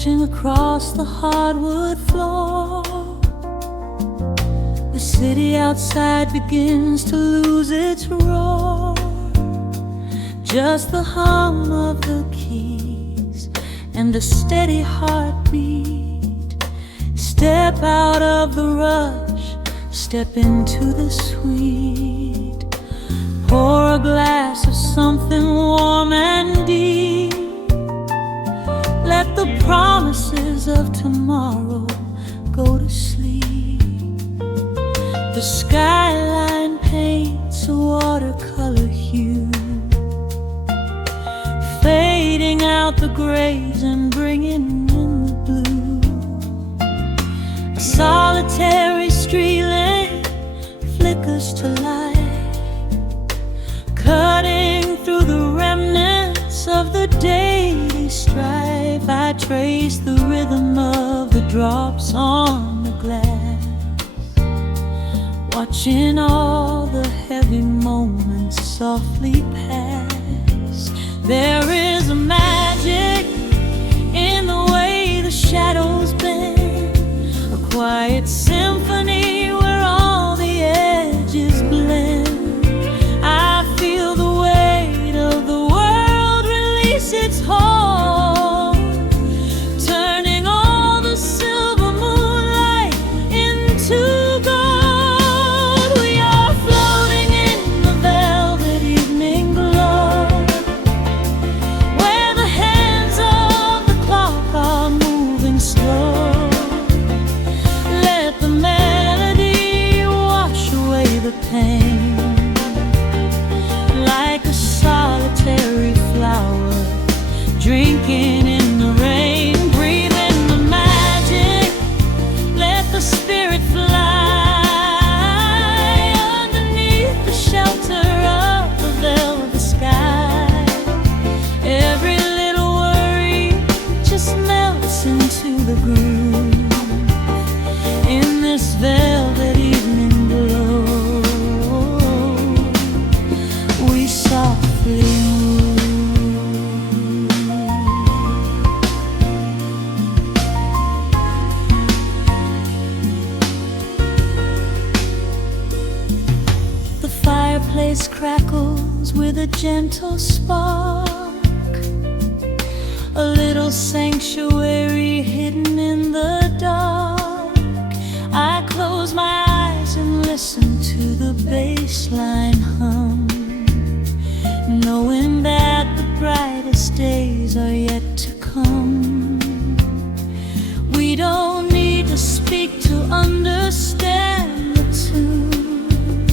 watching across the hardwood floor. The city outside begins to lose its roar. Just the hum of the keys and a steady heartbeat. Step out of the rush, step into the sweet. Pour a glass of something warm and deep. Let the promises of tomorrow go to sleep. The skyline paints a watercolor hue, fading out the grays and bringing in the blue. A solitary street lamp flickers to life, cutting through the remnants of the daily strife. I trace the rhythm of the drops on the glass, watching all the heavy moments softly pass. There is a magic in the way the shadows bend, a quiet symphony where all the edges blend. I feel the weight of the world release its hold, turning all the silver moonlight into gold. We are floating in the velvet evening glow, where the hands of the clock are moving slow. Let the melody wash away the pain, like a solitary flower drinking in the rain. Breathe in the magic, let the spirit fly underneath the shelter of the velvet sky. Every little worry just melts into the groove in this velvet evening glow. We softly move. The fireplace crackles with a gentle spark, a little sanctuary hidden in the dark. I close my eyes and listen to the bassline hum, knowing that the brightest days are yet to come. We don't need to speak to understand the tune.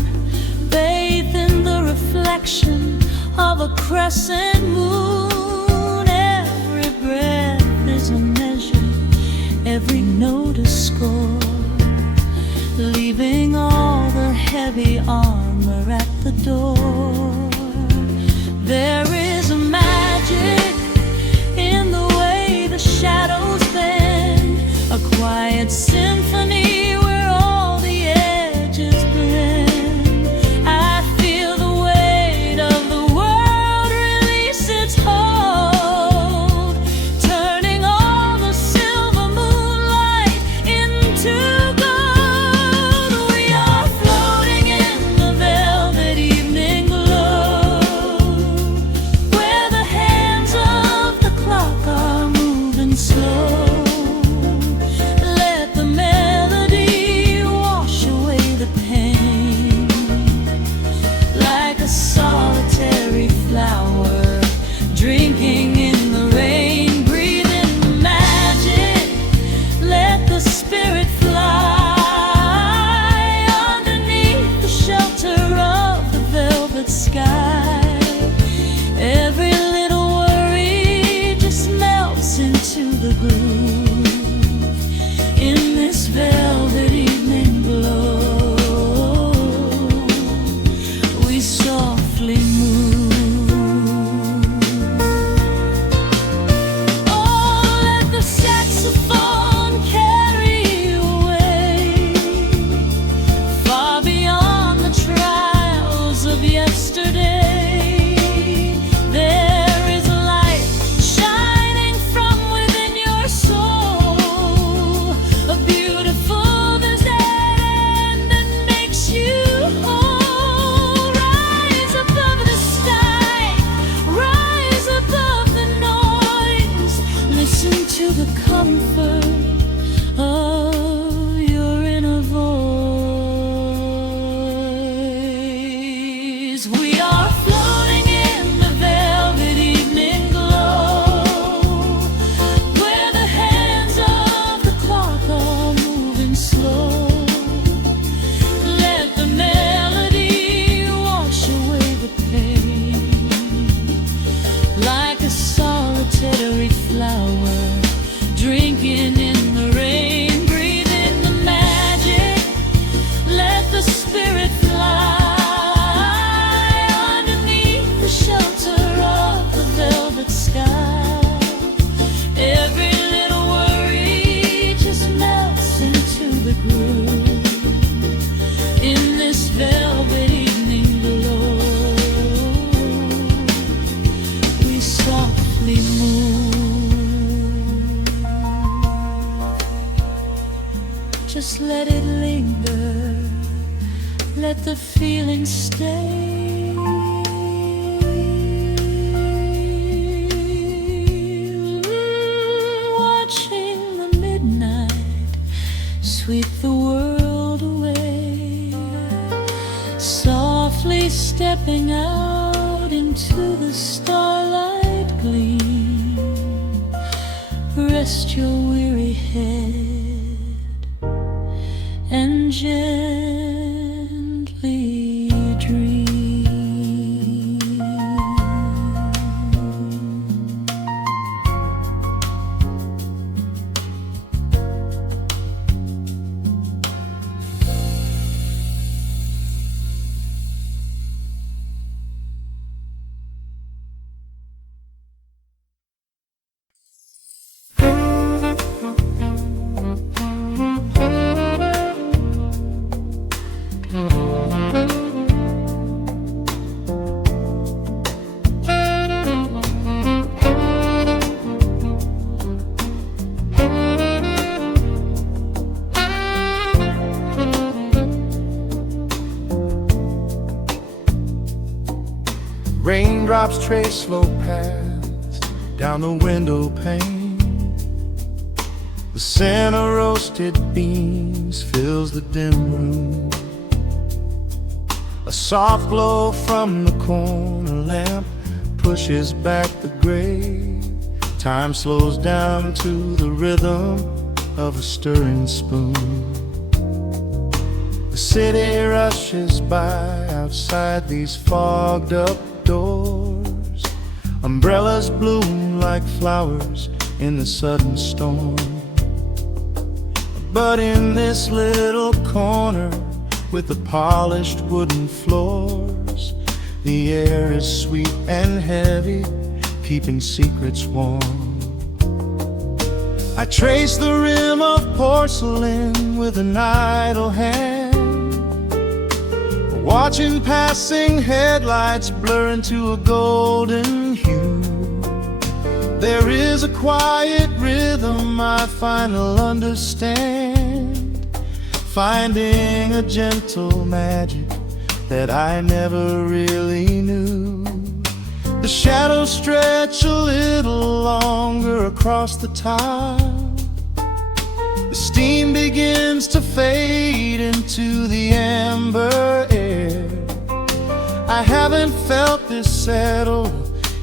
Bathe in the reflection of a crescent moon. Every breath is a measure, every note a score, leaving all the heavy armor at the door. There is a magic in the way the shadows bend, a quiet symphony where all the edges blend. I feel the weight of the world release its hold, turning all the silver moonlight into gold. We are floating in the velvet evening glow, linger, let the feeling stay. Watching the midnight sweep the world away, softly stepping out into the starlight gleam. Rest your weary head and gently dream. Raindrops trace slow paths down the window pane. The scent of roasted beans fills the dim room. A soft glow from the corner lamp pushes back the gray. Time slows down to the rhythm of a stirring spoon. The city rushes by outside these fogged up doors. Umbrellas bloom like flowers in the sudden storm. But in this little corner with the polished wooden floors, the air is sweet and heavy, keeping secrets warm. I trace the rim of porcelain with an idle hand, watching passing headlights blur into a golden hue. There is a quiet rhythm I finally understand, finding a gentle magic that I never really knew. The shadows stretch a little longer across the tile. The steam begins to fade into the amber air. I haven't felt this settled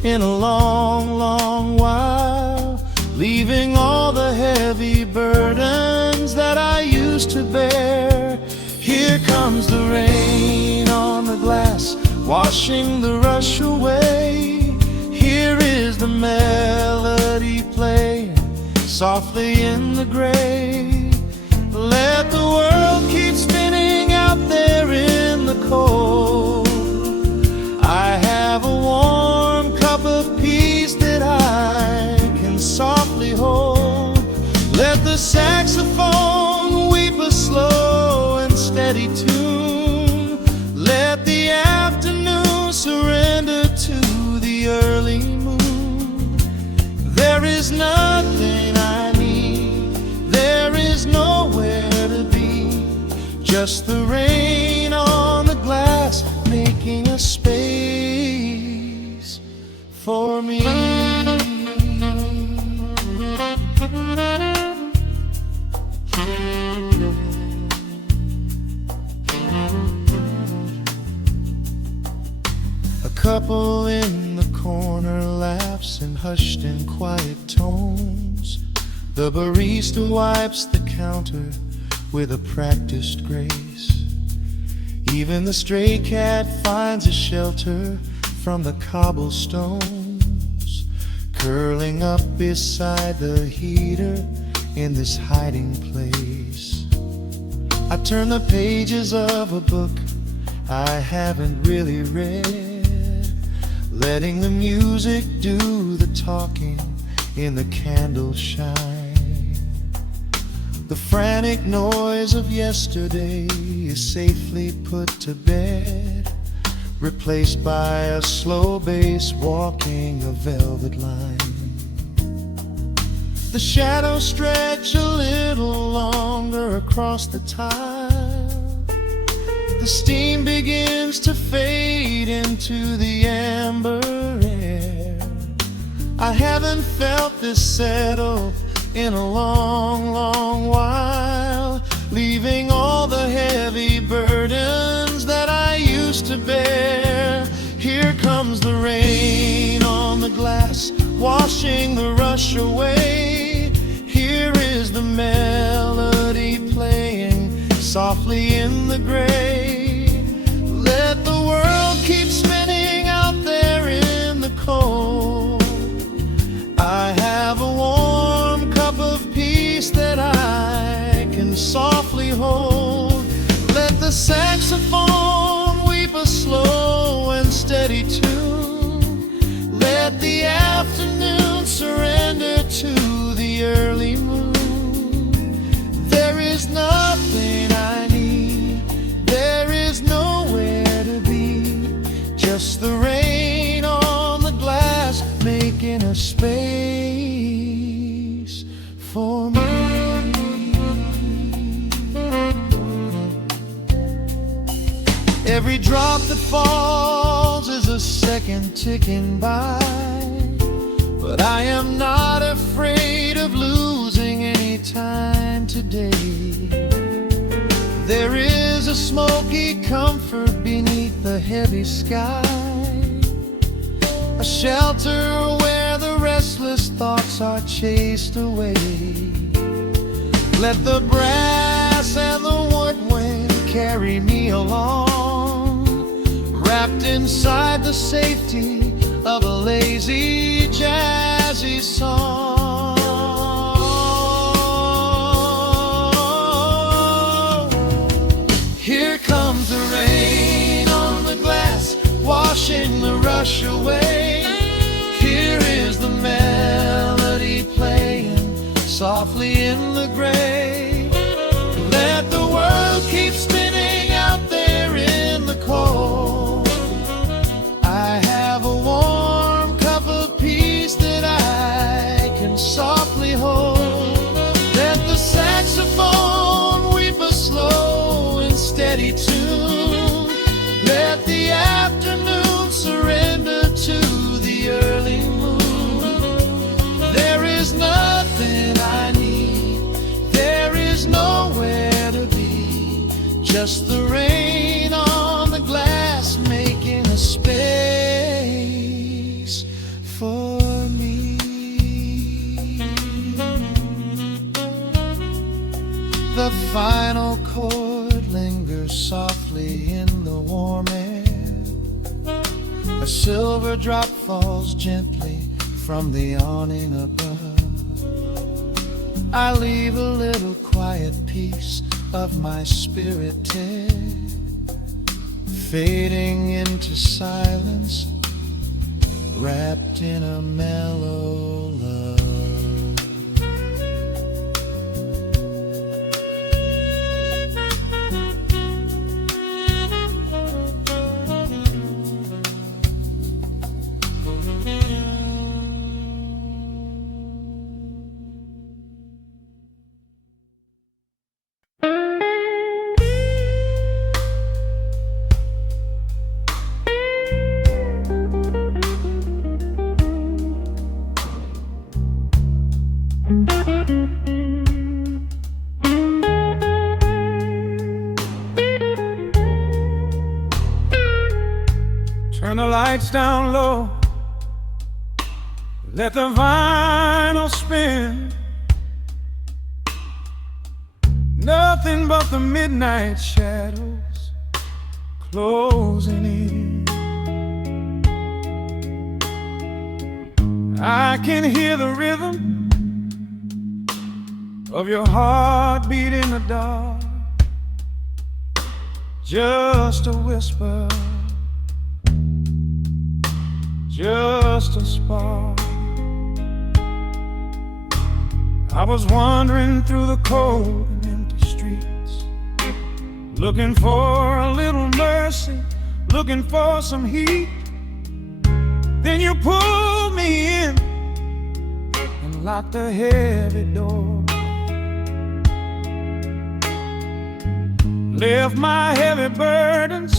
in a long, long while, leaving all the heavy burdens that I used to bear. Here comes the rain on the glass, washing the rush away. Here is the melody playing softly in the gray. Let the world keep spinning out there in the cold. I have a warm cup of peace that I can softly hold. Let the saxophone weep a slow and steady tune. Let the afternoon surrender to the early moon. There is nothing I need, there is nowhere to be, just the rain on the glass making a space for me. A couple in the corner laughs in hushed and quiet tones. The barista wipes the counter with a practiced grace. Even the stray cat finds a shelter from the cobblestones, curling up beside the heater in this hiding place. I turn the pages of a book I haven't really read, letting the music do the talking in the candle shine. The frantic noise of yesterday is safely put to bed, replaced by a slow bass walking a velvet line. The shadows stretch a little longer across the tile. The steam begins to fade into the amber air. I haven't felt this settle in a long, long while, leaving all the heavy burdens that I used to bear. Here comes the rain on the glass, washing the rush away. Here is the melody playing softly in the gray. Let the world keep spinning out there in the cold. I have a warm cup of peace that I can softly hold. Let the saxophone weep a slow and steady tune. Let the afternoon surrender to the early moon. There is nothing I need, there is nowhere to be, just the rain on the glass making a space for me. Every drop that falls is a second ticking by, but I am not afraid of losing any time today. There is a smoky comfort beneath the heavy sky, a shelter where the restless thoughts are chased away. Let the brass and the woodwind carry me along, wrapped inside the safety of a lazy, jazzy song. Here comes the rain on the glass, washing the rush away. Here is the melody playing softly in the gray. Let the world keep spinning out there in the cold. I have a warm cup of peace that I can softly hold. Let the saxophone weep a slow and steady tune. Let the afternoon surrender to the early moon. There is nothing I need, there is nowhere to be, just the rain on the glass making a space for me. The final chord lingers softly in the warm air. A silver drop falls gently from the awning above. I leave a little quiet piece of my spirit tip, fading into silence, wrapped in a mellow love. Turn the lights down low, let the vinyl spin. Nothing but the midnight shadows closing in. I can hear the rhythm of your heartbeat in the dark, just a whisper, just a spark. I was wandering through the cold and empty streets, looking for a little mercy, looking for some heat. Then you pulled me in and locked the heavy door. Left my heavy burdens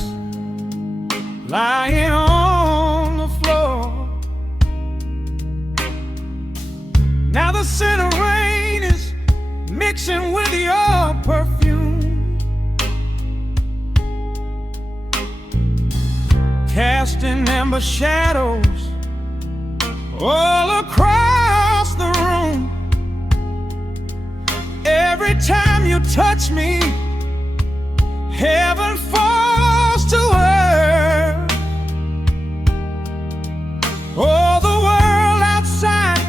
lying on the floor. Now the scent of rain is mixing with your perfume, casting amber shadows all across the room. Every time you touch me, heaven falls to earth. Oh, the world outside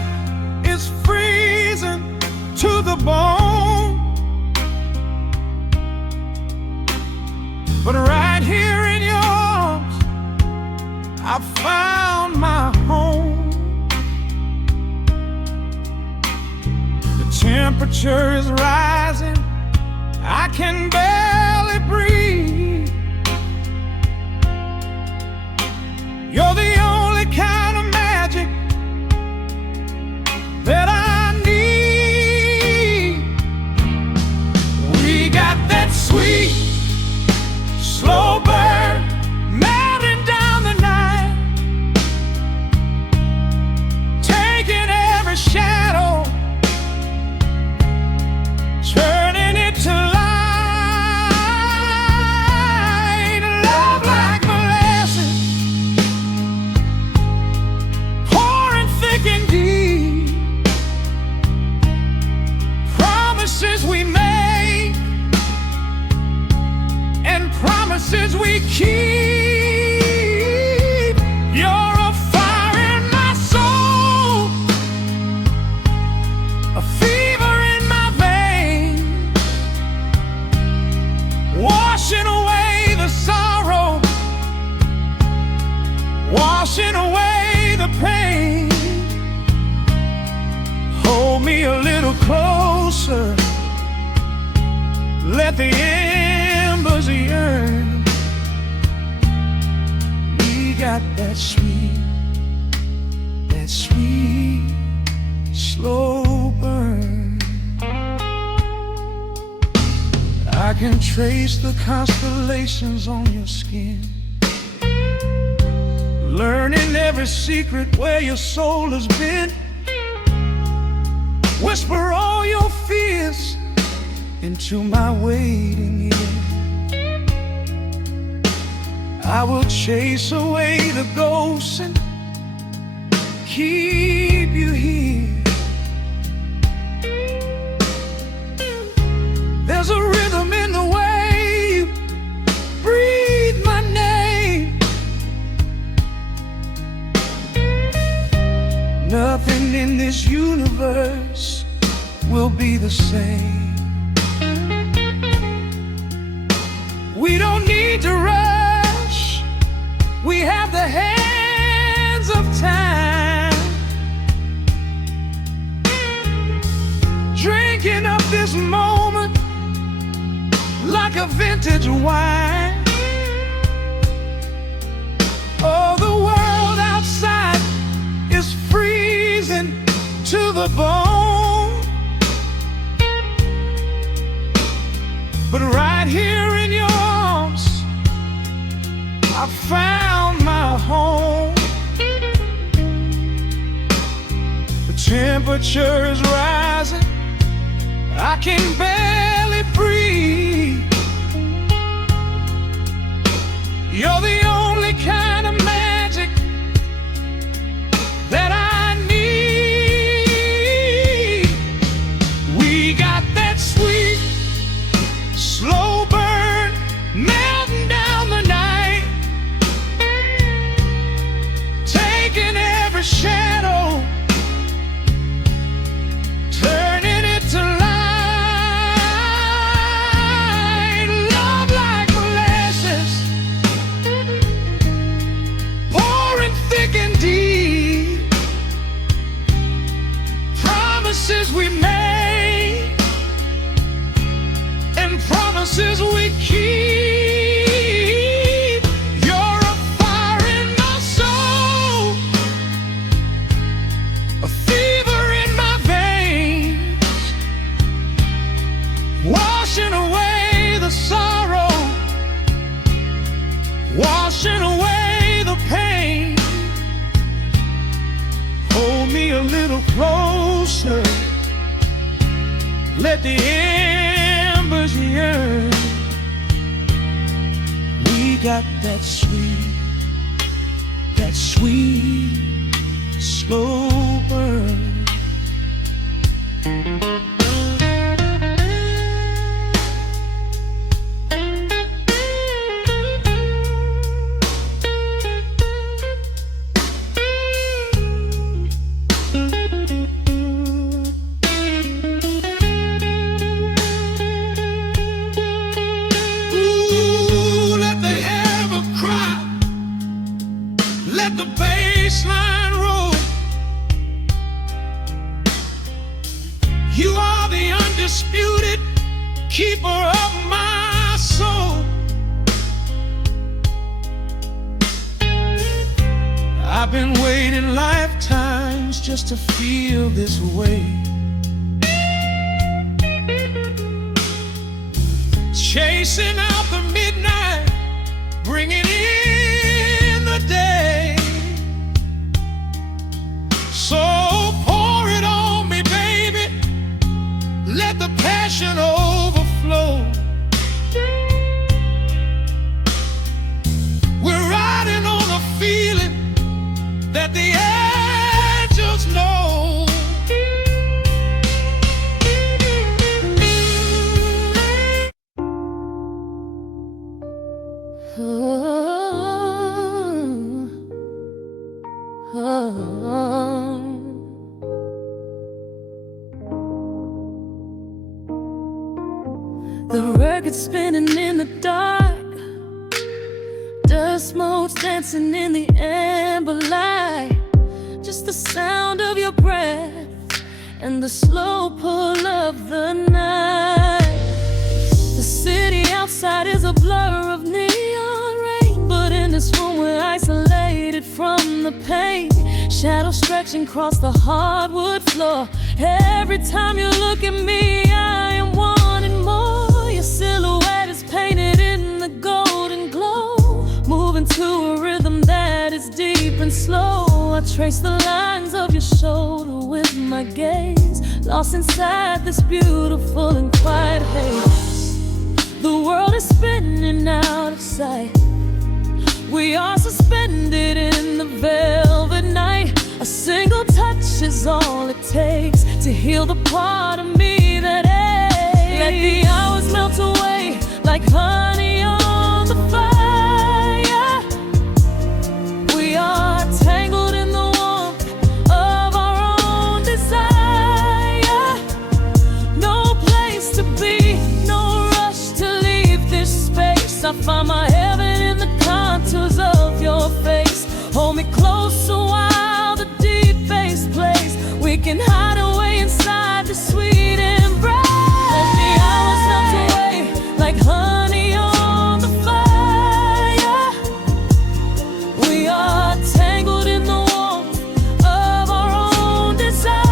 is freezing to the bone, but right here in your arms I found my home. The temperature is rising, I can barely breathe. You're the only kind of magic that I need. We got that sweet, slow burn melting down the night, taking every shadow, turning it to light. Love like molasses, pouring thick and deep. Promises we make and promises we keep. You're a fire in my soul, a fever in my veins, washing away the sorrow, washing away the pain. Hold me a little closer, let the embers yearn. We got that sweet, slow burn. I can trace the constellations on your skin, learning every secret where your soul has been. Whisper all your fears into my waiting ear. I will chase away the ghosts and keep you here. There's a rhythm in the way you breathe my name. Nothing in this universe will be the same. We don't need to rush, we have the hands of time, drinking up this moment like a vintage wine. Oh, the world outside is freezing to the bone, but right here in your arms I found my home. The temperature is rising, I can barely breathe. You're the only kind of magic that I need. We got that sweet, slow burn melting down the night, taking every shadow, turning it to light. washing away the pain. Hold me a little closer, let the embers yearn. We got that sweet, slow burn. Let the bass line roll. You are the undisputed keeper of my soul. I've been waiting lifetimes just to feel this way. Chasing out the midnight, bringing in the day. So pour it on me, baby, let the passion overflow. We're riding on a feeling that the angels know. The record spinning in the dark, dust motes dancing in the amber light. Just the sound of your breath and the slow pull of the night. The city outside is a blur of neon rain, but in this room we're isolated from the pain. Shadows stretching across the hardwood floor. Every time you look at me, I am wanting more. Your silhouette is painted in the golden glow, moving to a rhythm that is deep and slow. I trace the lines of your shoulder with my gaze, lost inside this beautiful and quiet haze. The world is spinning out of sight. We are suspended in the velvet night. A single touch is all it takes to heal the part of me that aches. Let the hours melt away like honey on the fire. We are tangled in the warmth of our own desire. No place to be, no rush to leave this space. I find my heaven in the contours of your face. Hold me close a while the deep bass plays. We can hide away inside the sweet embrace. Let the hours melt away like honey on the fire. We are tangled in the warmth of our own desire.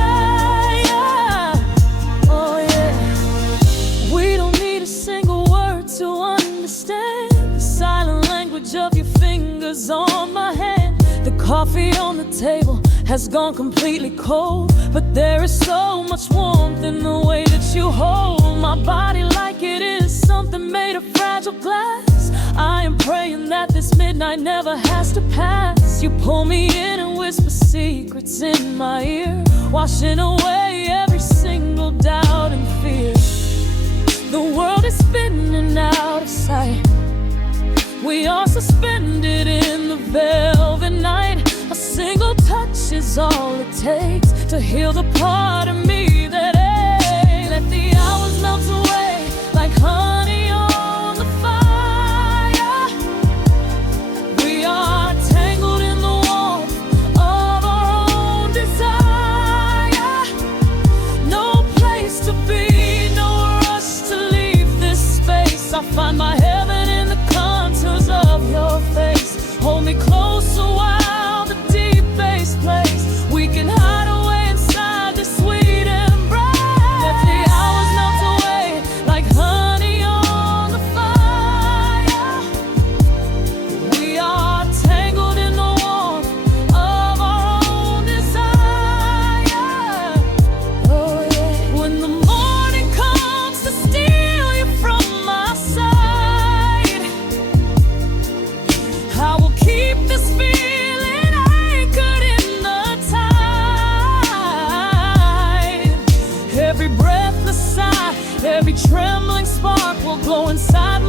Oh yeah. We don't need a single word to understand the silent language of your fingers on my hand. The coffee on the table has gone completely cold, but there is so much warmth in the way that you hold my body like it is something made of fragile glass. I am praying that this midnight never has to pass. You pull me in and whisper secrets in my ear, washing away every single doubt and fear. The world is spinning out of sight. We are suspended in the velvet night. A single touch is all it takes to heal the part of me that aches. Let the hours melt away like honey on the fire. We are tangled in the warmth of our own desire. No place to be, no rush to leave this space. I find my heaven in the contours of your face. Hold me close a while the deep bass plays. We can hide away inside this sweet embrace. Let the hours melt away like honey on the fire. We are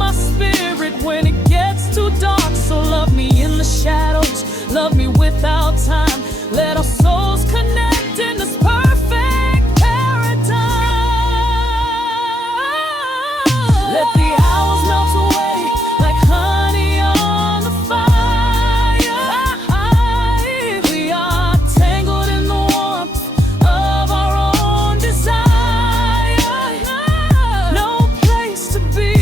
my spirit when it gets too dark. So love me in the shadows, love me without time. Let our souls connect in this perfect paradise. Let the hours melt away like honey on the fire. We are tangled in the warmth of our own desire. No place to be,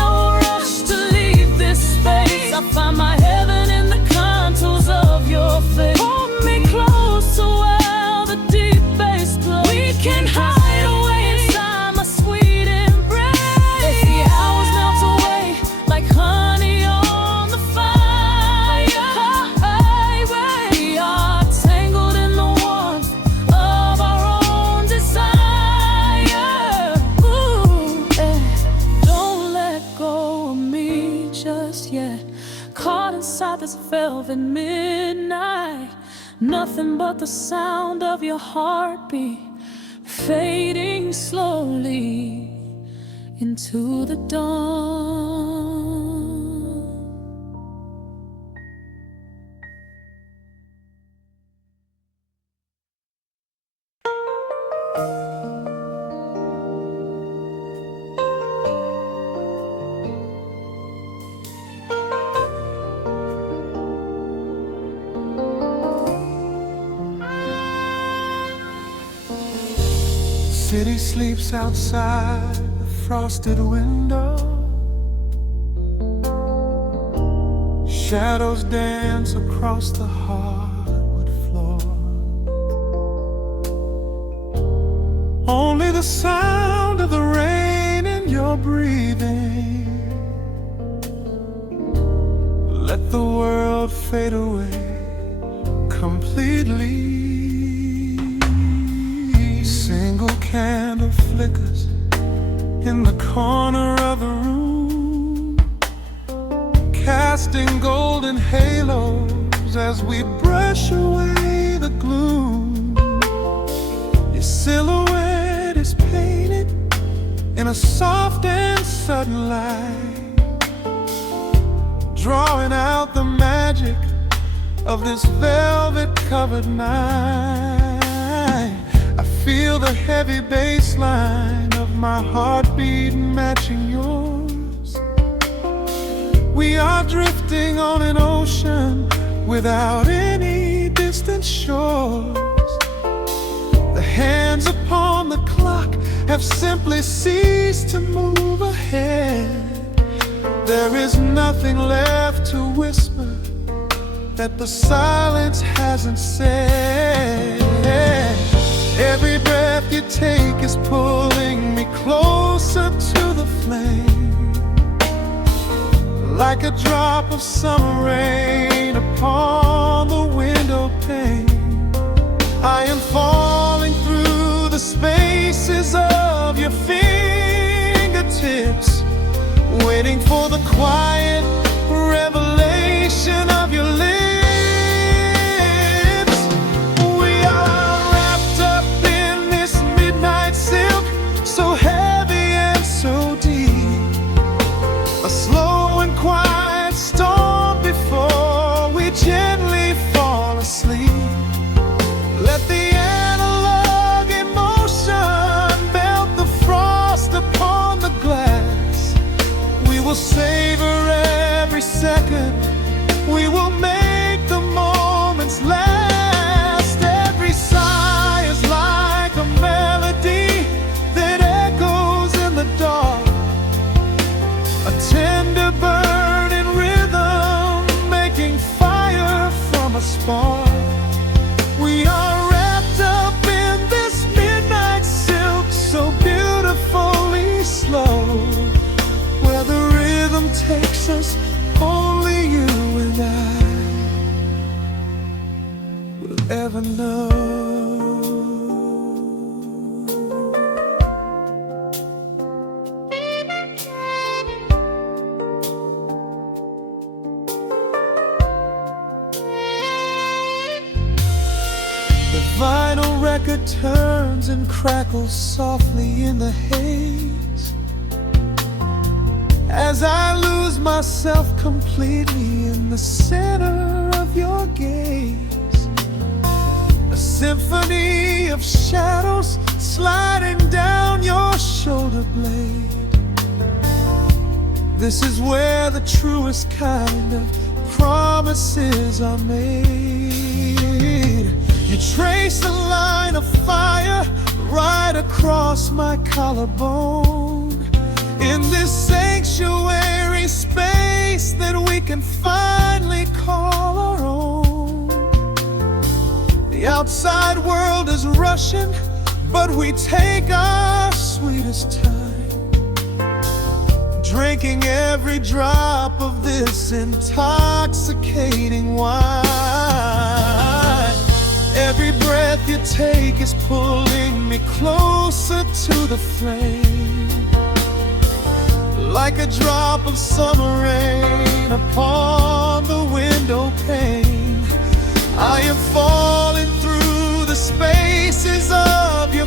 no rush to leave this space. I find my heaven in the contours of your face. Hold me close so well the deep bass glows. We can hide away inside my sweet embrace. Let the hours melt away like honey on the fire. We are tangled in the warmth of our own desire. Ooh, don't let go of me just yet. Caught inside this velvet midnight. Nothing but the sound of your heartbeat fading slowly into the dawn. City sleeps outside the frosted window. Shadows dance across the hardwood floor. Only the sound of the rain in your breathing. Let the world fade away completely. Single candle flickers in the corner of the room, casting golden halos as we brush away the gloom. Your silhouette is painted in a soft and sudden light, drawing out the magic of this velvet-covered night. I feel the heavy bass line of my heartbeat matching yours. We are drifting on an ocean without any distant shores. The hands upon the clock have simply ceased to move ahead. There is nothing left to whisper that the silence hasn't said. Every breath you take is pulling me closer to the flame, like a drop of summer rain upon the window pane. I am falling through the spaces of your fingertips, waiting for the quiet revelation of your lips. So heavy and so deep, a slow and quiet storm before we gently fall asleep. Let the analog emotion melt the frost upon the glass. We will savor every second, we will make the moments last. Every sigh is like a melody that echoes in the dark, a tender burning rhythm making fire from a spark. We are wrapped up in this midnight silk, so beautifully slow, where the rhythm takes us, only you and I will ever know. Vinyl record turns and crackles softly in the haze as I lose myself completely in the center of your gaze. A symphony of shadows sliding down your shoulder blade. This is where the truest kind of promises are made. You trace a line of fire right across my collarbone. In this sanctuary space that we can finally call our own. The outside world is rushing, but we take our sweetest time, drinking every drop of this intoxicating wine. Every breath you take is pulling me closer to the flame, like a drop of summer rain upon the window pane. I am falling through the spaces of your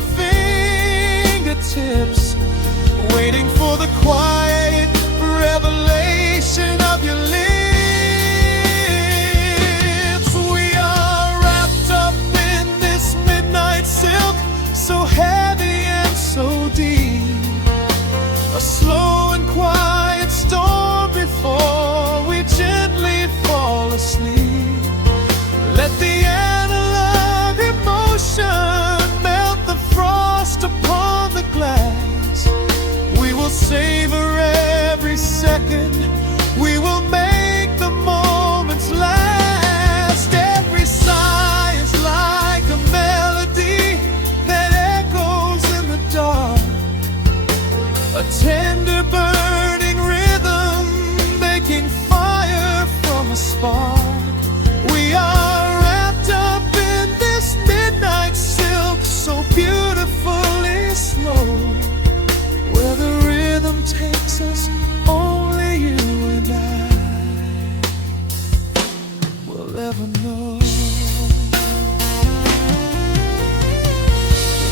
fingertips, waiting for the quiet revelation of your lips. We are wrapped up in this midnight silk, so heavy and so deep. A slow and quiet storm before we gently fall asleep. Let the analog emotion melt the frost upon the glass. We will savor every second. We will make the moments last. Every sigh is like a melody that echoes in the dark. A tender burning rhythm making fire from a spark. We are wrapped up in this midnight silk, so beautifully slow. Where the rhythm takes us, only you and I will ever know.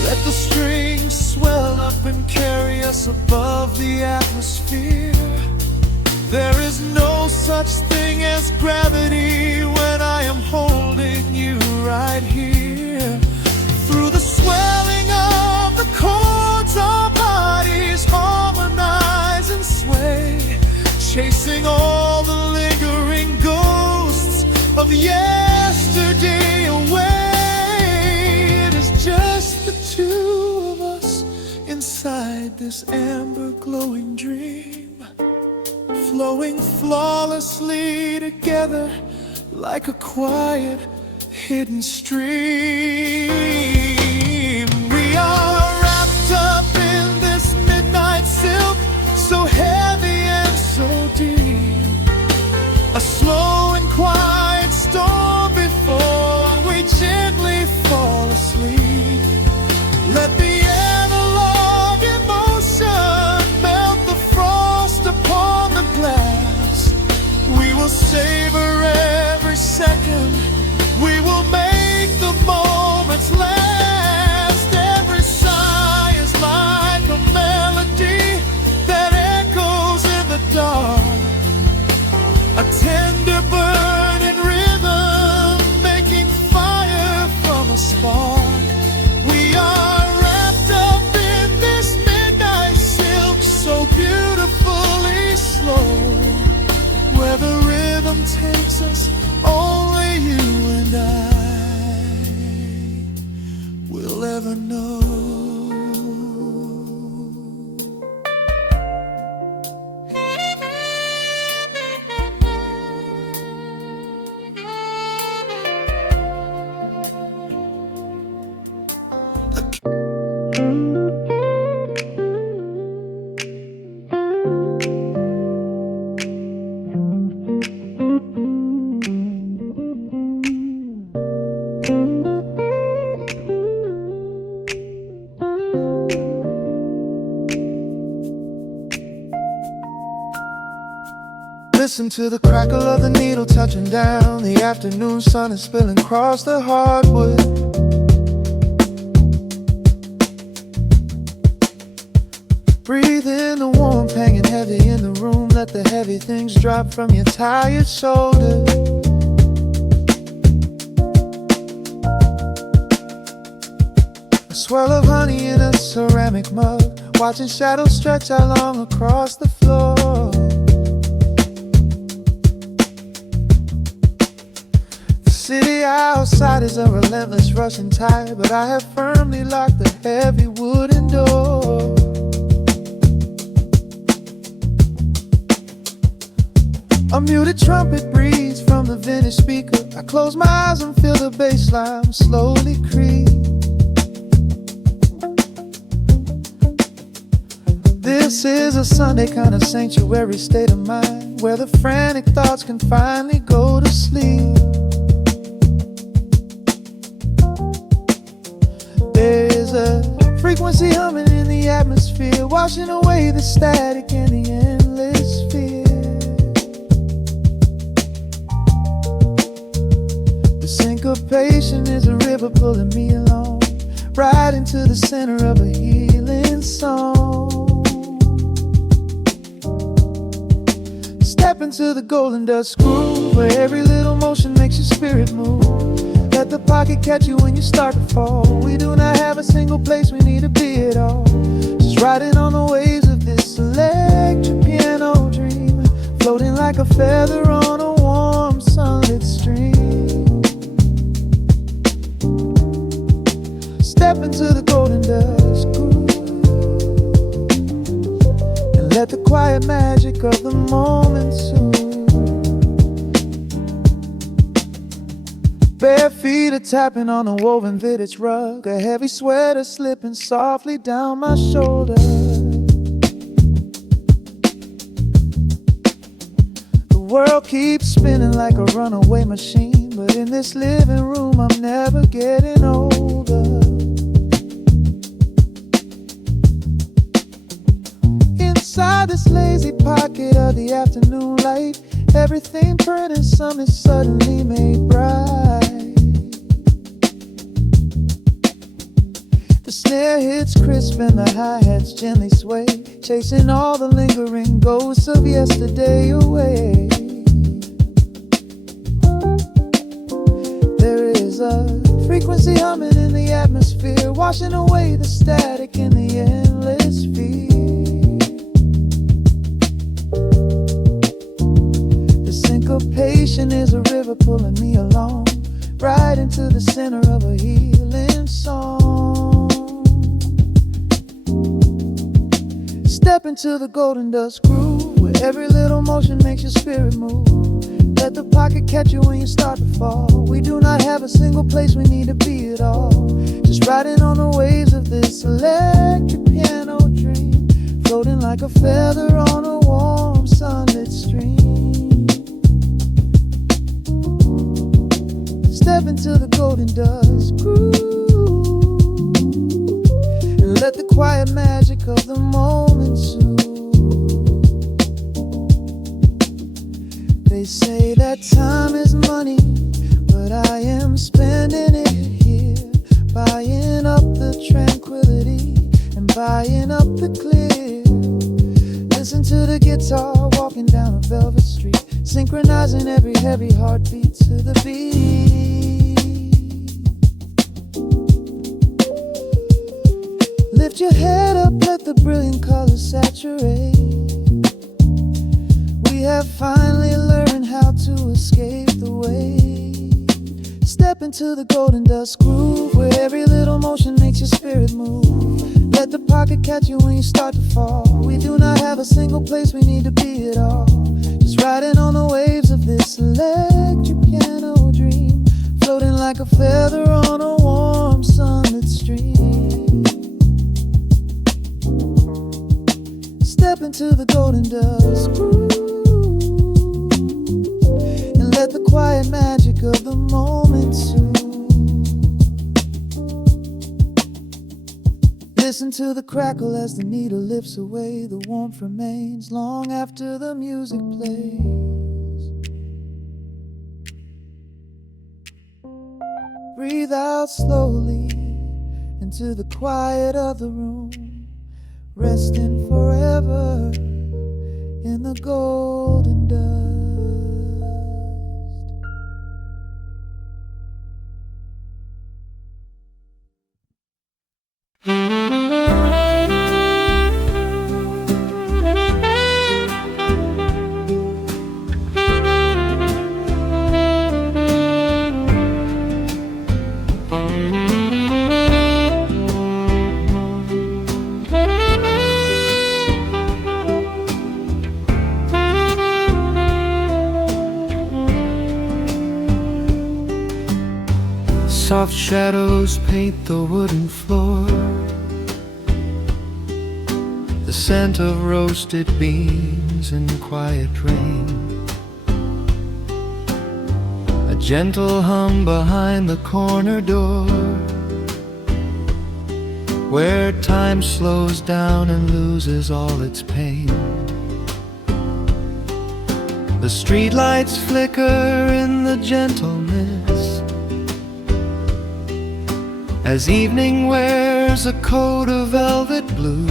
Let the strings swell up and carry us above the atmosphere. There is no such thing as gravity when I am holding you right here. Through the swelling of the chords, our bodies harmonize and sway, chasing all the lingering ghosts of yesterday away. It is just the two of us inside this amber glowing dream, flowing flawlessly together like a quiet hidden stream. We are wrapped up in this midnight silk, so heavy and so deep. A slow and quiet storm before we gently fall asleep. Let the analog emotion melt the frost upon the glass. We will savor every second. We will make the moments last. Every sigh is like a melody that echoes in the dark. A tender burning rhythm making fire from a spark. We are wrapped up in this midnight silk, so beautifully slow. Where the rhythm takes us, only you and I will ever know. Listen to the crackle of the needle touching down. The afternoon sun is spilling across the hardwood. Breathe in the warmth hanging heavy in the room. Let Everything's dropped from your tired shoulder. A swirl of honey in a ceramic mug, watching shadows stretch out long across the floor. The city outside is a relentless rushing tide, but I have firmly locked the heavy wooden door. A muted trumpet breathes from the vintage speaker. I close my eyes and feel the bass line slowly creep. This is a Sunday kind of sanctuary state of mind, where the frantic thoughts can finally go to sleep. There is a frequency humming in the atmosphere, washing away the static and the endless fear. The syncopation is a river pulling me along, right into the center of a healing song. Step into the golden dust groove, where every little motion makes your spirit move. Let the pocket catch you when you start to fall. We do not have a single place we need to be at all. Just riding on the waves of this electric piano dream, floating like a feather on a warm sunlit stream. Step into the golden dust groove, and let the quiet magic of the moment soothe. Bare feet are tapping on a woven vintage rug, a heavy sweater slipping softly down my shoulder. The world keeps spinning like a runaway machine, but in this living room I'm never getting older. Inside this lazy pocket of the afternoon light, everything burning, something suddenly made bright. The snare hits crisp and the hi-hats gently sway, chasing all the lingering ghosts of yesterday away. There is a frequency humming in the atmosphere, washing away the static and the endless fear. Syncopation is a river pulling me along, right into the center of a healing song. Step into the golden dust groove, where every little motion makes your spirit move. Let the pocket catch you when you start to fall. We do not have a single place we need to be at all. Just riding on the waves of this electric piano dream, floating like a feather on a warm sunlit stream. Step into the golden dust groove, and let the quiet magic of the moment soothe. They say that time is money, but I am spending it here, buying up the tranquility and buying up the clear. Listen to the guitar walking down a velvet street, synchronizing every heavy heartbeat to the beat. Lift your head up, let the brilliant colors saturate. We have finally learned how to escape the weight. Step into the golden dust groove, where every little motion makes your spirit move. Let the pocket catch you when you start to fall. We do not have a single place we need to be at all. Just riding on the waves of this electric piano dream, floating like a feather on a warm sunlit stream. Step into the golden dust groove, and let the quiet magic of the moment soothe. Listen to the crackle as the needle lifts away. The warmth remains long after the music plays. Breathe out slowly into the quiet of the room, resting forever in the golden dust. Soft shadows paint the wooden floor, the scent of roasted beans and quiet rain, a gentle hum behind the corner door, where time slows down and loses all its pain. The streetlights flicker in the gentle mist, as evening wears a coat of velvet blue.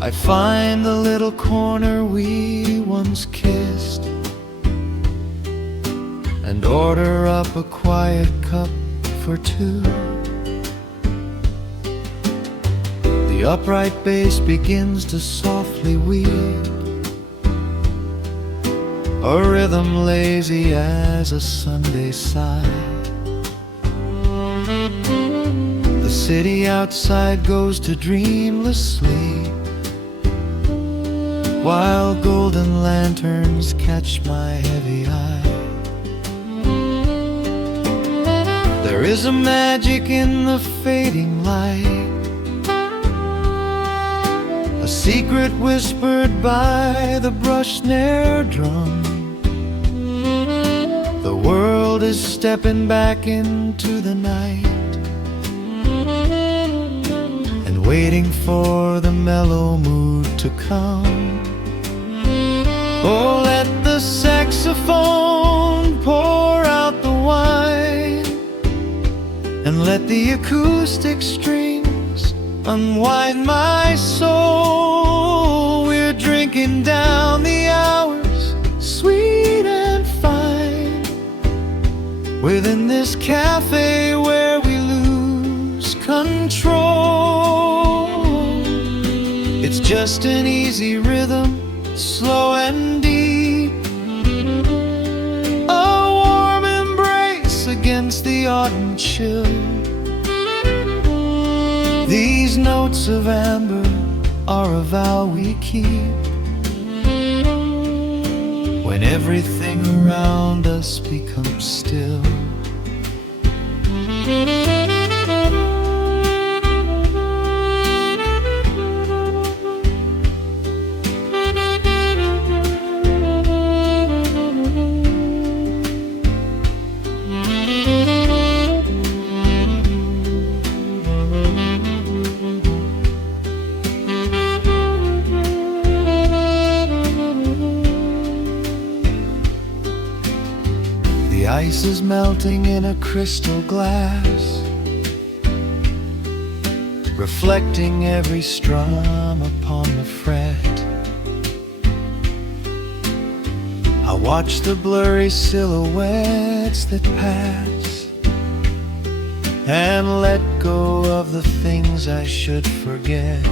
I find the little corner we once kissed, and order up a quiet cup for two. The upright bass begins to softly weep, a rhythm lazy as a Sunday sigh. The city outside goes to dreamless sleep, while golden lanterns catch my heavy eye. There is a magic in the fading light, a secret whispered by the brush snare drum. The world is stepping back into the night, waiting for the mellow mood to come. Oh, let the saxophone pour out the wine, and let the acoustic strings unwind my soul. We're drinking down the hours, sweet and fine, within this cafe where we lose control. It's just an easy rhythm, slow and deep, a warm embrace against the autumn chill. These notes of amber are a vow we keep, when everything around us becomes still. The ice is melting in a crystal glass, reflecting every strum upon the fret. I watch the blurry silhouettes that pass, and let go of the things I should forget.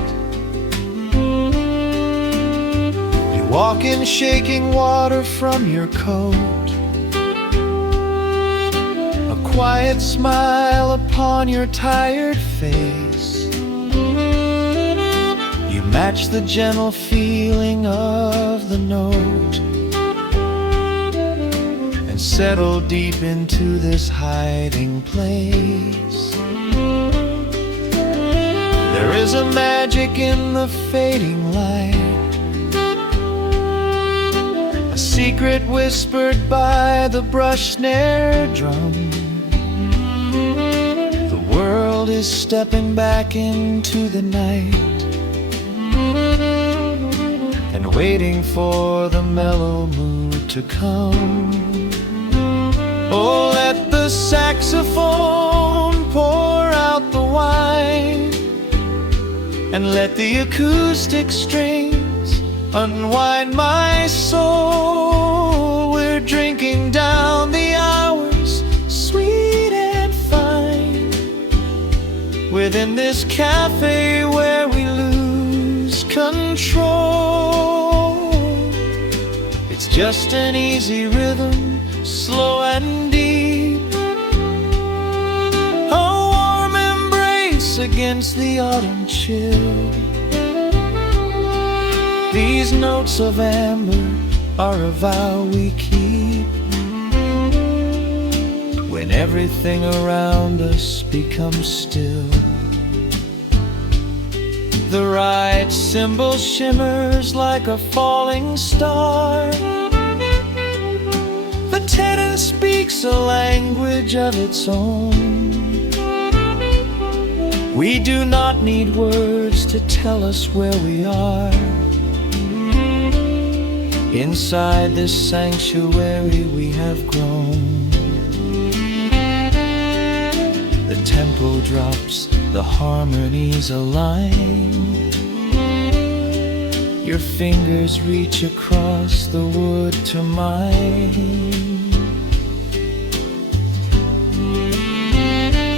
You walk in shaking water from your coat, quiet smile upon your tired face. You match the gentle feeling of the note, and settle deep into this hiding place. There is a magic in the fading light, a secret whispered by the brush snare drum. The world is stepping back into the night, and waiting for the mellow mood to come. Oh, let the saxophone pour out the wine, and let the acoustic strings unwind my soul. We're drinking down the hours, sweet and fine, within this cafe where we lose control. It's just an easy rhythm, slow and deep, a warm embrace against the autumn chill. These notes of amber are a vow we keep when everything around us becomes still. The right cymbal shimmers like a falling star. The tenor speaks a language of its own. We do not need words to tell us where we are. Inside this sanctuary we have grown. The tempo drops, the harmonies align. Your fingers reach across the wood to mine.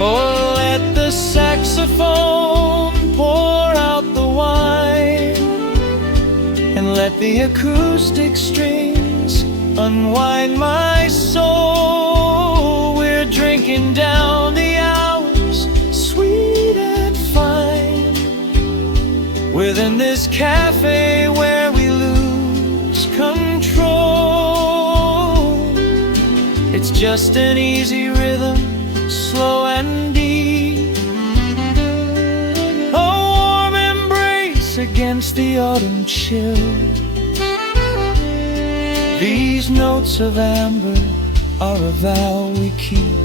Oh, let the saxophone pour out the wine, and let the acoustic strings unwind my soul. We're drinking down the hours, sweet and fine, within this cafe where we lose control. It's just an easy rhythm, slow and deep, a warm embrace against the autumn chill. These notes of amber are a vow we keep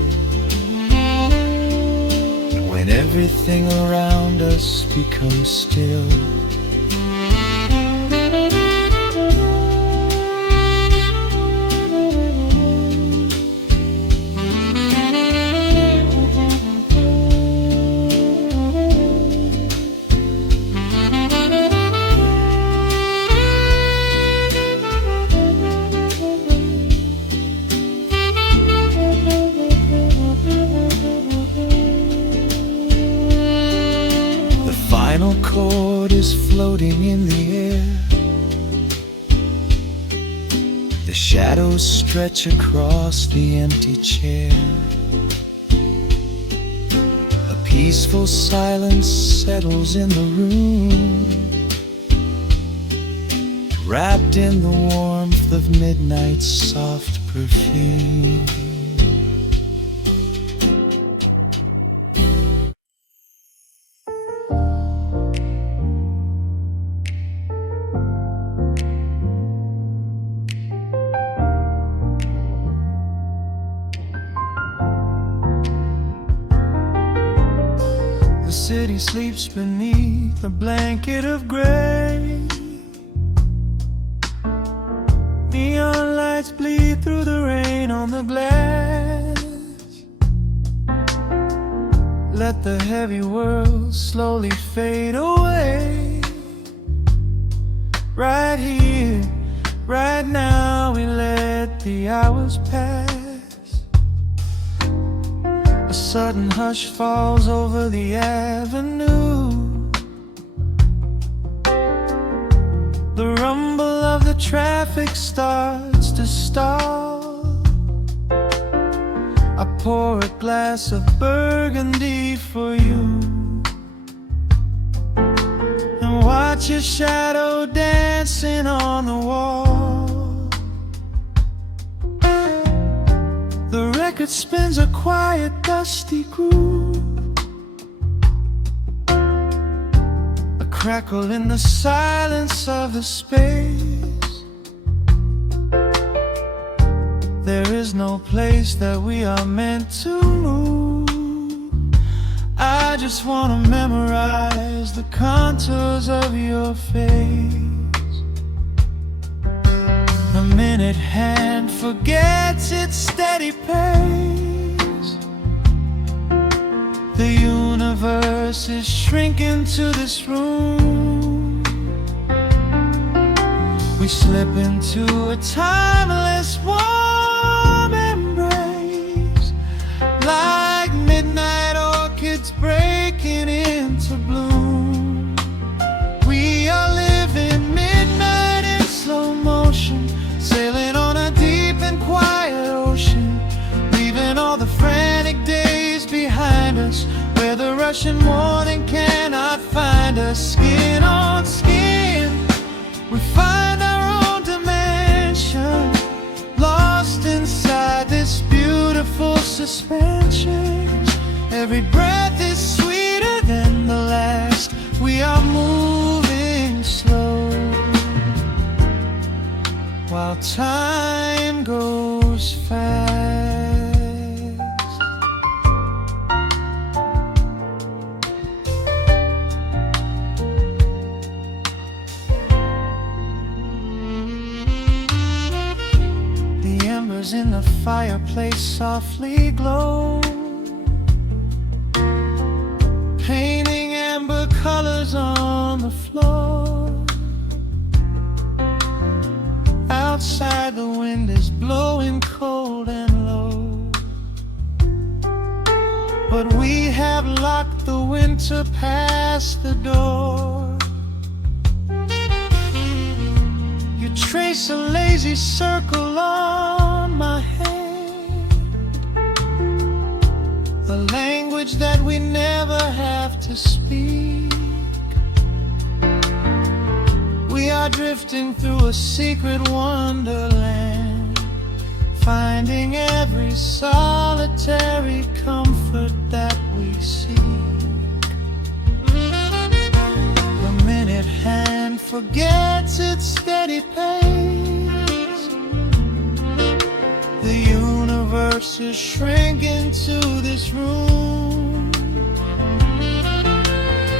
when everything around us becomes still. The final chord is floating in the air. The shadows stretch across the empty chair. A peaceful silence settles in the room, wrapped in the warmth of midnight's soft perfume. The city sleeps beneath a blanket of gray. Neon lights bleed through the rain on the glass. Let the heavy world slowly fade away. Right here, right now, we let the hours pass. A sudden hush falls over the avenue. The rumble of the traffic starts to stall. I pour a glass of burgundy for you, and watch your shadow dancing on the wall. The record spins a quiet, dusty groove, a crackle in the silence of the space. There is no place that we are meant to move. I just wanna memorize the contours of your face. The minute hand forgets its steady pace. The universe universe is shrinking to this room. We slip into a timeless warm embrace, like midnight orchids breaking into bloom. We are living midnight in slow motion, sailing on a deep and quiet ocean, leaving all the frantic days behind us, where the rushing morning cannot find us. Skin on skin, we find our own dimension, lost inside this beautiful suspension. Every breath is sweeter than the last. We are moving slow, while time goes fast. The embers in the fireplace softly glow, painting amber colors on the floor. Outside the wind is blowing cold and low, but we have locked the winter past the door. You trace a lazy circle on my hand, a language that we never have to speak. We are drifting through a secret wonderland, finding every solitary comfort that we seek. The minute hand forgets its steady pace, the universe is shrinking to this room.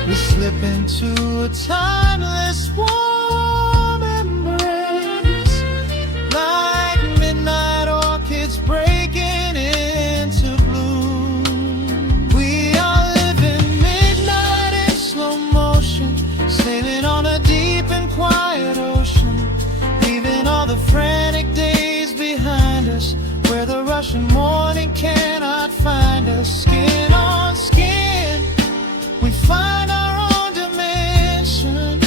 We slip into a timeless warm embrace, like midnight orchids breaking into bloom. We are living midnight in slow motion, sailing on a deep and quiet ocean, leaving all the frantic days behind us, where the rushing morning cannot find us. Skin on skin, we find our own dimension,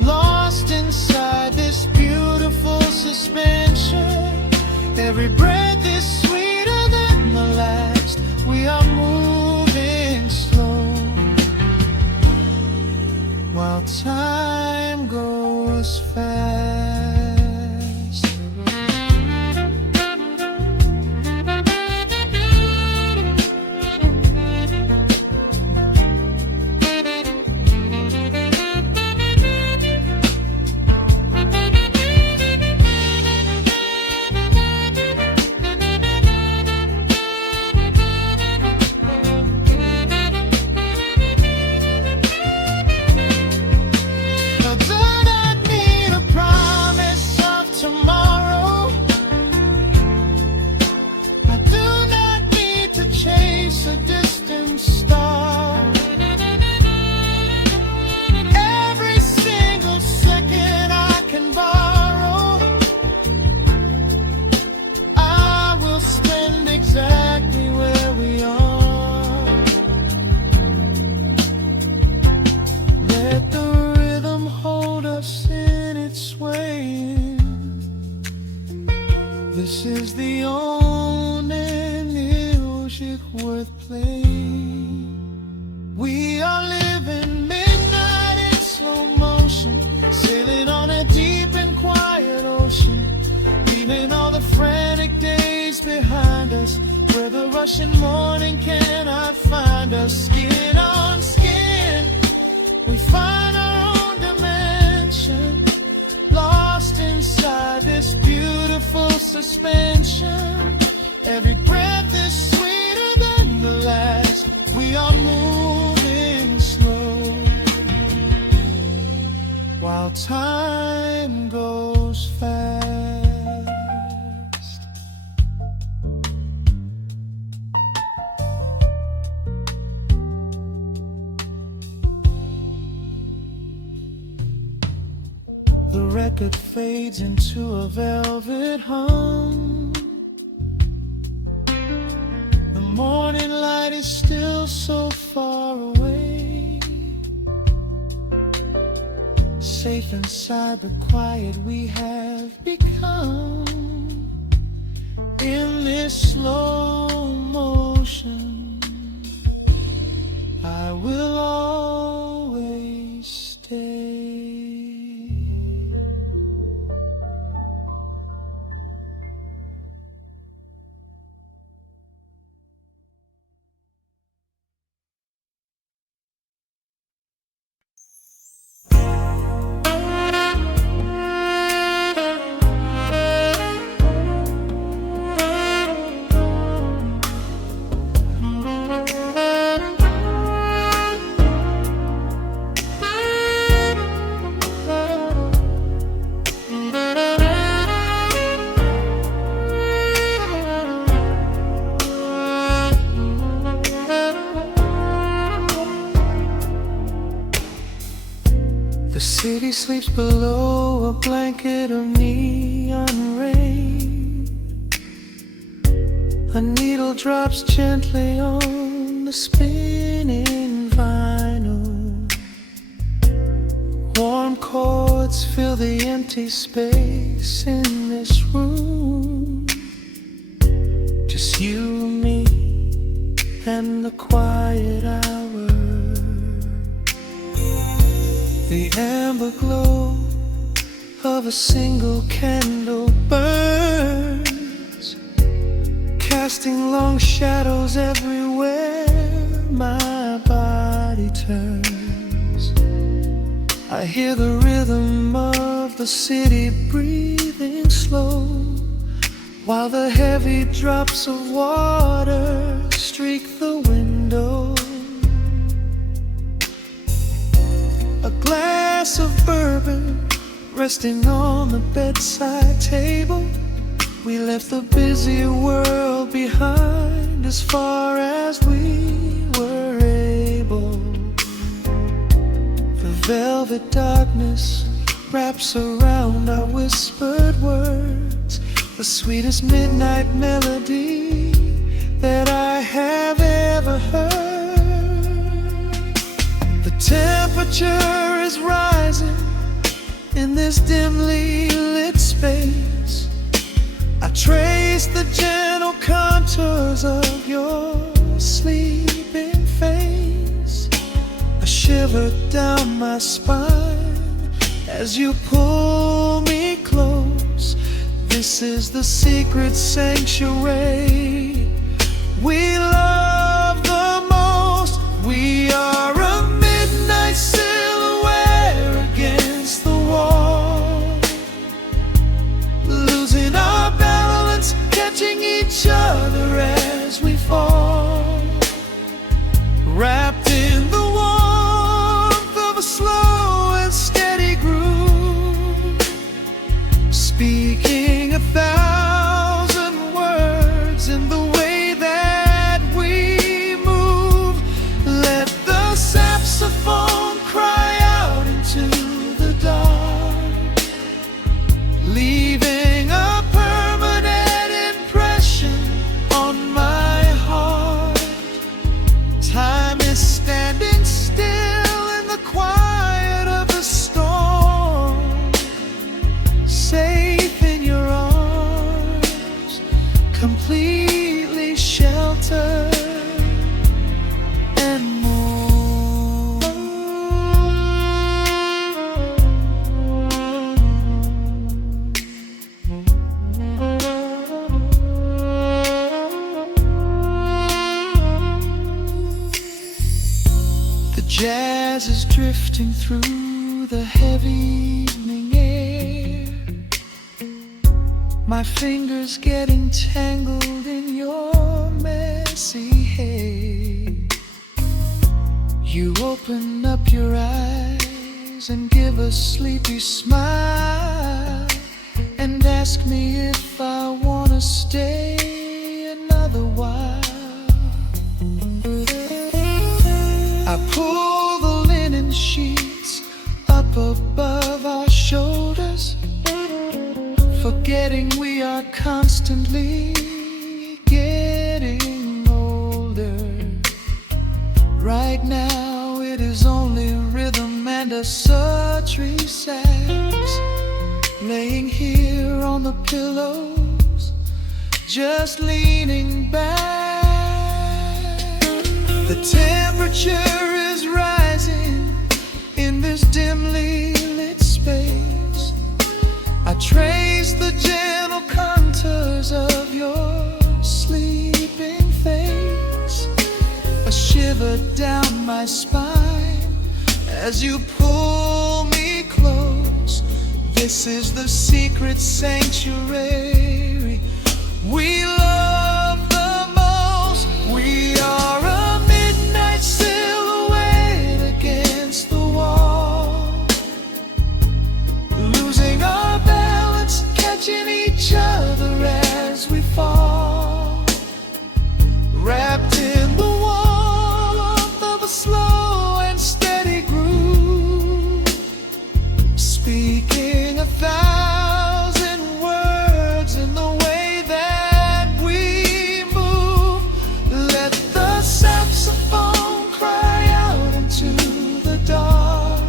lost inside this beautiful suspension. Every breath is sweeter than the last. We are moving slow, while time goes fast. A distant star, every single second I can borrow, I will spend exactly where we are. Let the rhythm hold us in its swaying. This is the only music worth playing. We are living midnight in slow motion, sailing on a deep and quiet ocean, leaving all the frantic days behind us, where the rushing morning cannot find us. Skin on skin, we find our own dimension, lost inside this beautiful suspension. Every breath is sweeter than the last. We are moving slow, while time goes fast. orchid fades into a velvet hum. The morning light is still so far away, safe inside the quiet we have become. In this slow motion, I will always stay. The city sleeps below a blanket of neon rain. A needle drops gently on the spinning vinyl. Warm chords fill the empty space in this room. Just you, me, and the quiet hour. The amber glow of a single candle burns, casting long shadows everywhere my body turns. I hear the rhythm of the city breathing slow, while the heavy drops of water streak the window. A glass of bourbon resting on the bedside table. We left the busy world behind as far as we were able. The velvet darkness wraps around our whispered words, the sweetest midnight melody that I have ever heard. The temperature is rising in this dimly lit space. I trace the gentle contours of your sleeping face. A shiver down my spine as you pull me close. This is the secret sanctuary we love the most. We are a midnight silhouette against the wall, losing our balance, catching each other as we fall, wrapped in the warmth of a slow and steady groove, speaking 1,000 words in the way that we move. Let the saxophone cry out into the dark, leaving a permanent impression on my heart. Time is standing still in the quiet of the storm, safe in your arms, completely sheltered and more. The jazz is drifting through the heavy evening air, my fingers getting tangled in your messy hair. You open up your eyes and give a sleepy smile, and ask me if I wanna stay another while. I pull the linen sheets up above our shoulders, forgetting we are constantly getting older. Right now it is only rhythm and a sultry sax, laying here on the pillows, just leaning back. The temperature is rising in this dimly lit space. I trace the gentle contours of your sleeping face, a shiver down my spine as you pull me close. This is the secret sanctuary we love the most. We are a midnight silhouette against the wall, losing our balance, catching each other as we fall, wrapped in the warmth of a slow and steady groove, speaking 1,000 words in the way that we move. Let the saxophone cry out into the dark,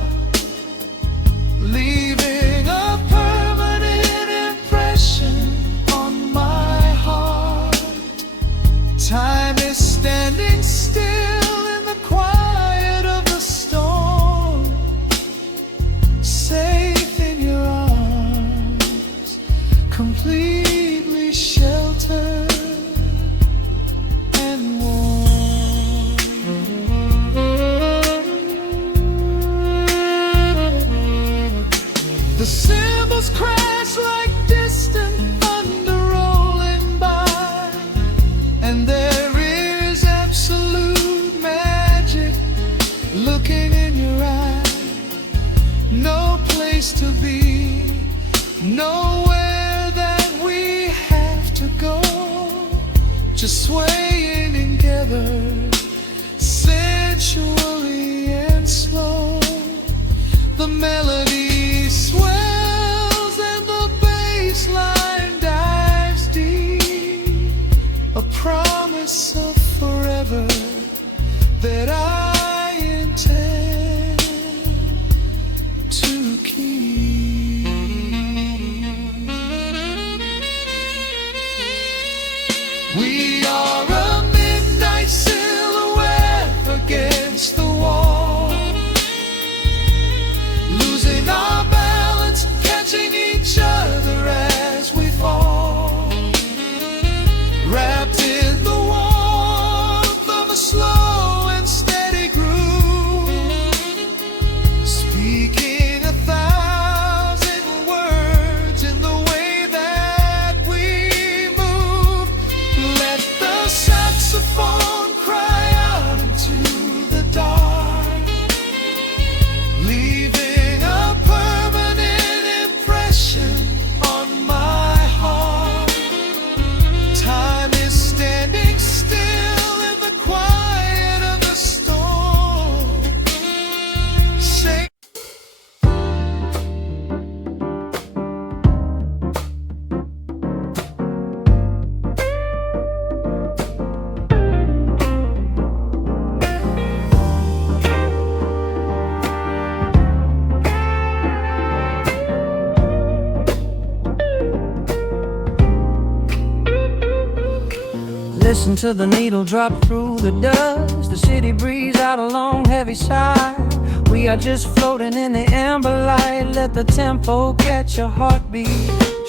leaving a permanent impression on my heart. Time is standing still in the quiet of the storm, safe in your arms, completely sheltered and warm. The cymbals crash like distant thunder rolling by, and there is absolute magic looking in your eyes. No place to be, nowhere that we have to go, just swaying together, sensually and slow. The melody swells and the bass line dives deep, a promise of forever that I intend to keep. We are a midnight silhouette against the wall, losing our balance, catching each other as we fall, wrapped in the warmth of a slow and steady groove, speaking 1,000 words in the way that we move. Let the saxophone cry out into the dark, leaving a permanent impression on my heart. Time is standing still in the quiet of the storm. Say listen to the needle drop through the dust. The city breathes out a long heavy sigh. We are just floating in the amber light. Let the tempo catch your heartbeat.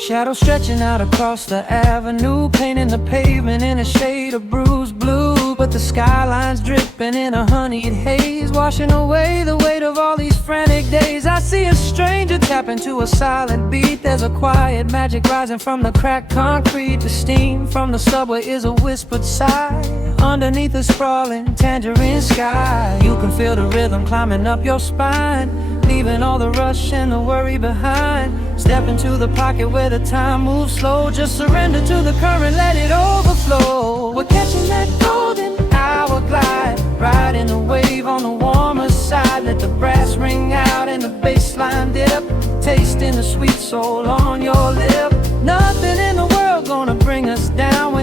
Shadows stretching out across the avenue, painting the pavement in a shade of bruised blue. But the skyline's dripping in a honeyed haze, washing away the weight of all these frantic days. I see a stranger tap into a silent beat. There's a quiet magic rising from the cracked concrete. The steam from the subway is a whispered sigh underneath the sprawling tangerine sky. You can feel the rhythm climbing up your spine, leaving all the rush and the worry behind. Step into the pocket where the time moves slow. Just surrender to the current, let it overflow. We're catching that golden hour glide, riding a wave on the warmer side. Let the brass ring out and the bass line dip, tasting the sweet soul on your lip.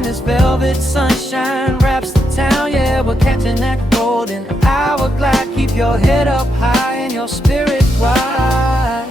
this velvet sunshine wraps the town. Yeah, we're catching that golden hour glide. Keep your head up high and your spirit wide.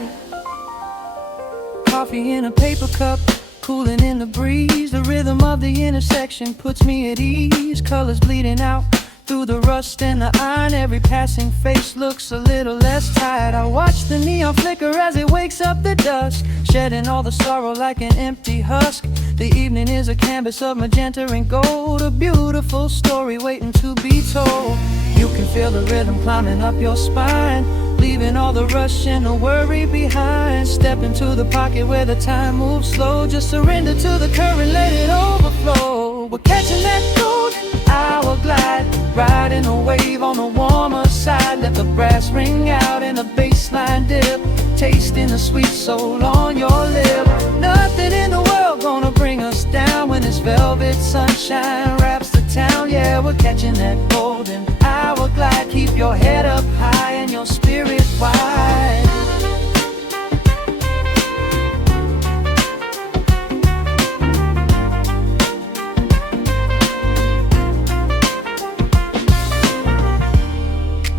Coffee in a paper cup, cooling in the breeze. The rhythm of the intersection puts me at ease. Colors bleeding out through the rust and the iron. Every passing face looks a little less tired. I watch the neon flicker as it wakes up the dusk, shedding all the sorrow like an empty husk. The evening is a canvas of magenta and gold, a beautiful story waiting to be told. You can feel the rhythm climbing up your spine, leaving all the rush and the worry behind. Step into the pocket where the time moves slow. Just surrender to the current, let it overflow. We're catching that golden hour glide, riding a wave on the warmer side. Let the brass ring out and the bass line dip, tasting the sweet soul on your lip. Nothing in the world gonna bring us down when this velvet sunshine wraps the town. Yeah, we're catching that golden hour glide. Keep your head up high and your spirit wide.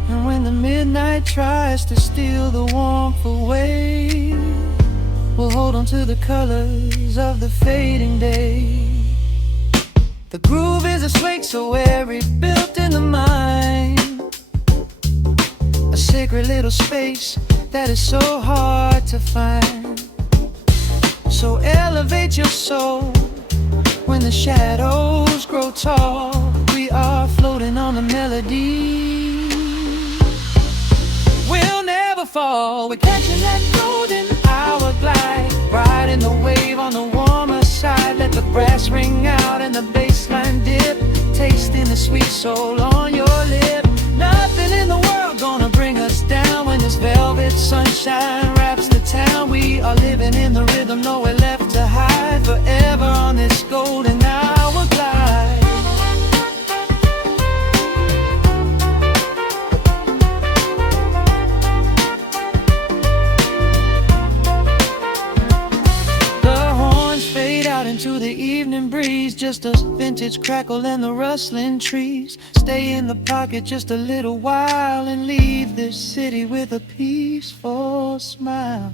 And when the midnight tries to steal the warmth away, we'll hold on to the colors of the fading day. The groove is a swing so airy, built in the mind, a sacred little space that is so hard to find. So elevate your soul when the shadows grow tall. We are floating on the melody, we'll never fall. We're catching that golden hour glide, riding the wave on the warmer side. Let the brass ring out and the bass line dip, tasting the sweet soul on your lip. Nothing in the world gonna bring us down when this velvet sunshine wraps the town. We are living in the rhythm, nowhere left to hide, forever on this golden hour glide. Into the evening breeze, just a vintage crackle and the rustling trees. Stay in the pocket just a little while and leave this city with a peaceful smile.